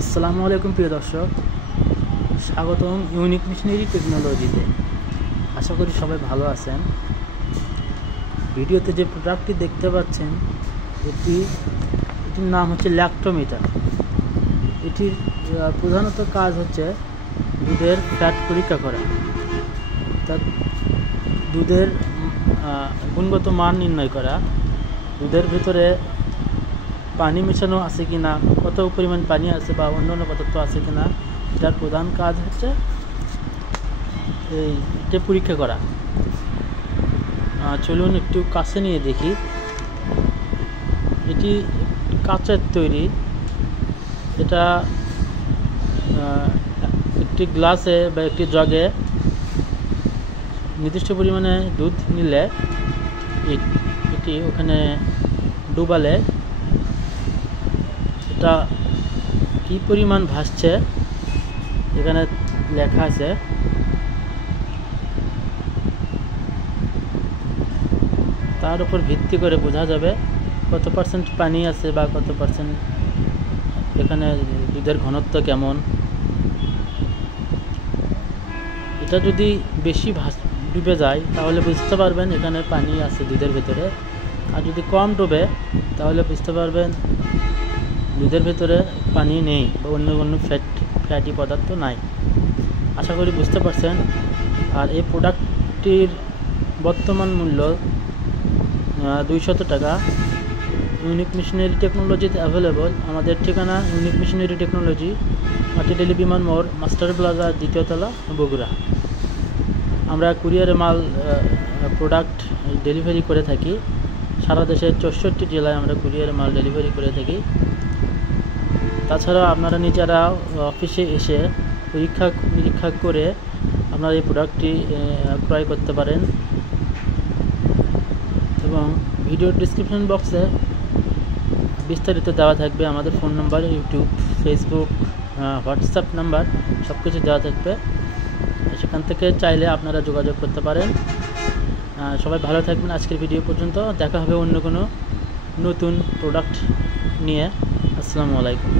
আসসালামু আলাইকুম প্রিয় দর্শক, স্বাগতম ইউনিক মেশিনারি টেকনোলজিতে। আশা করি সবাই ভালো আছেন। ভিডিওতে যে প্রোডাক্টটি দেখতে পাচ্ছেন এটির নাম হচ্ছে ল্যাক্টোমিটার। এটির প্রধানত কাজ হচ্ছে দুধের ফ্যাট পরীক্ষা করা, অর্থাৎ দুধের গুণগত মান নির্ণয় করা, দুধের ভিতরে পানি মেশানো আছে কিনা, কত পরিমাণ পানি আছে বা অন্যান্য পদার্থ আছে কিনা, এটার প্রধান কাজ হচ্ছে এটা পরীক্ষা করা। চলুন একটু কাছে নিয়ে দেখি। এটি কাচের তৈরি। এটা একটি গ্লাসে বা একটি জগে নির্দিষ্ট পরিমাণে দুধ নিলে এটি ওখানে ডুবালে এটা কি পরিমাণ ভাসছে এখানে লেখা আছে। তার উপর ভিত্তি করে বোঝা যাবে কত পার্সেন্ট পানি আছে বা কত পার্সেন্ট এখানে দুধের ঘনত্ব কেমন। এটা যদি বেশি ডুবে যায় তাহলে বুঝতে পারবেন এখানে পানি আছে দুধের ভেতরে, আর যদি কম ডুবে তাহলে বুঝতে পারবেন দুধের ভেতরে পানি নেই বা অন্য কোনো ফ্যাটি পদার্থ নাই। আশা করি বুঝতে পারছেন। আর এই প্রোডাক্টটির বর্তমান মূল্য 200 টাকা। ইউনিক মেশিনারি টেকনোলজিতে অ্যাভেলেবল। আমাদের ঠিকানা ইউনিক মেশিনারি টেকনোলজি, মাটিডেলি বিমান মোড়, মাস্টার প্লাজা, 2য় তলা, বগুড়া। আমরা কুরিয়ারে মাল প্রোডাক্ট ডেলিভারি করে থাকি। সারা দেশের 64 জেলায় আমরা কুরিয়ারে মাল ডেলিভারি করে থাকি। তাছাড়া আপনারা নিজেরা অফিসে এসে পরীক্ষা নিরীক্ষা করে আপনারা এই প্রোডাক্টটি ক্রয় করতে পারেন। এবং ভিডিওর ডিসক্রিপশন বক্সে বিস্তারিত দেওয়া থাকবে। আমাদের phone number, YouTube, Facebook, WhatsApp number সব কিছু দেওয়া থাকবে। সেখান থেকে চাইলে আপনারা যোগাযোগ করতে পারেন। সবাই ভালো থাকবেন। আজকের ভিডিও পর্যন্ত। দেখা হবে অন্য কোনো নতুন প্রোডাক্ট নিয়ে। আসসালামু আলাইকুম।